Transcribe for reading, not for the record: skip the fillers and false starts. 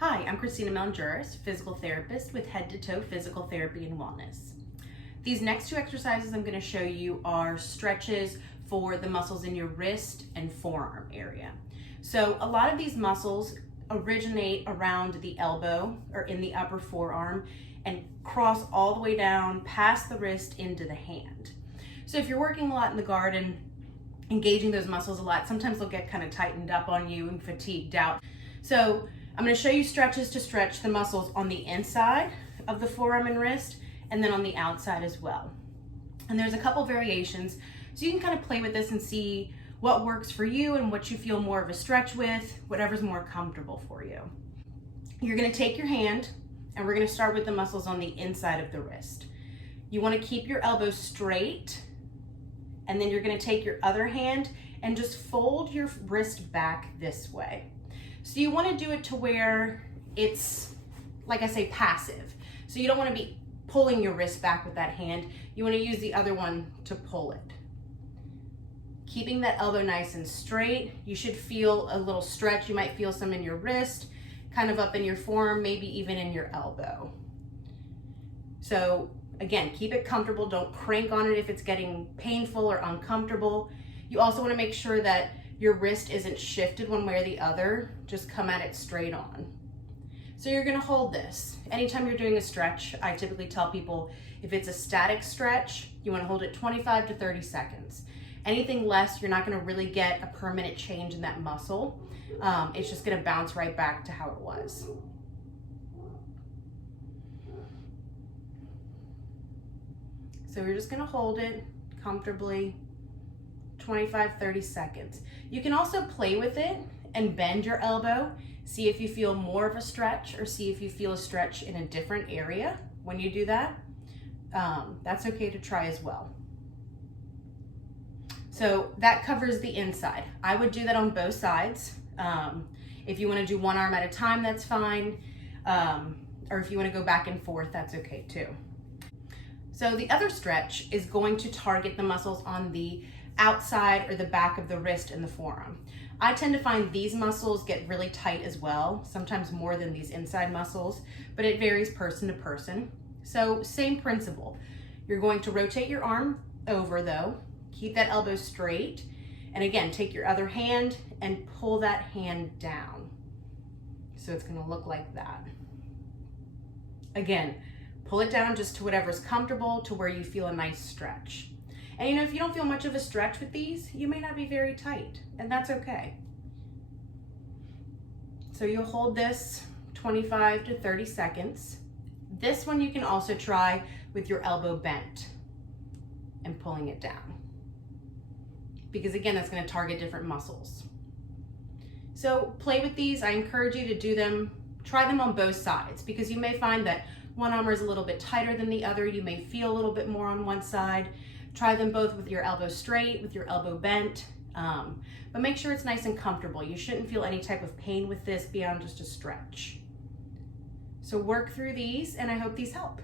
Hi, I'm Christina Melangeris, physical therapist with Head to Toe Physical Therapy and Wellness. These next two exercises I'm going to show you are stretches for the muscles in your wrist and forearm area. So a lot of these muscles originate around the elbow or in the upper forearm and cross all the way down past the wrist into the hand. So if you're working a lot in the garden, engaging those muscles a lot, sometimes they'll get kind of tightened up on you and fatigued out. So I'm going to show you stretches to stretch the muscles on the inside of the forearm and wrist, and then on the outside as well. And there's a couple variations, so you can kind of play with this and see what works for you and what you feel more of a stretch with, whatever's more comfortable for you. You're going to take your hand, and we're going to start with the muscles on the inside of the wrist. You want to keep your elbow straight, and then you're going to take your other hand and just fold your wrist back this way. So you want to do it to where it's, like I say, passive. So you don't want to be pulling your wrist back with that hand. You want to use the other one to pull it. Keeping that elbow nice and straight. You should feel a little stretch. You might feel some in your wrist, kind of up in your forearm, maybe even in your elbow. So again, keep it comfortable. Don't crank on it if it's getting painful or uncomfortable. You also want to make sure that your wrist isn't shifted one way or the other. Just come at it straight on. So you're going to hold this. Anytime you're doing a stretch, I typically tell people if it's a static stretch, you want to hold it 25 to 30 seconds. Anything less, you're not going to really get a permanent change in that muscle. It's just going to bounce right back to how it was. So you're just going to hold it comfortably 25-30 seconds. You can also play with it and bend your elbow. See if you feel more of a stretch or see if you feel a stretch in a different area when you do that. That's okay to try as well. So that covers the inside. I would do that on both sides. If you want to do one arm at a time, that's fine. Or if you want to go back and forth, that's okay too. So the other stretch is going to target the muscles on the outside or the back of the wrist and the forearm. I tend to find these muscles get really tight as well, sometimes more than these inside muscles, but it varies person to person. So same principle. You're going to rotate your arm over though, keep that elbow straight, and again, take your other hand and pull that hand down. So it's going to look like that. Again, pull it down just to whatever's comfortable, to where you feel a nice stretch. And you know, if you don't feel much of a stretch with these, you may not be very tight, and that's okay. So you'll hold this 25 to 30 seconds. This one you can also try with your elbow bent and pulling it down. Because again, that's going to target different muscles. So play with these. I encourage you to do them, try them on both sides, because you may find that one arm is a little bit tighter than the other. You may feel a little bit more on one side. Try them both with your elbow straight, with your elbow bent, but make sure it's nice and comfortable. You shouldn't feel any type of pain with this beyond just a stretch. So work through these, and I hope these help.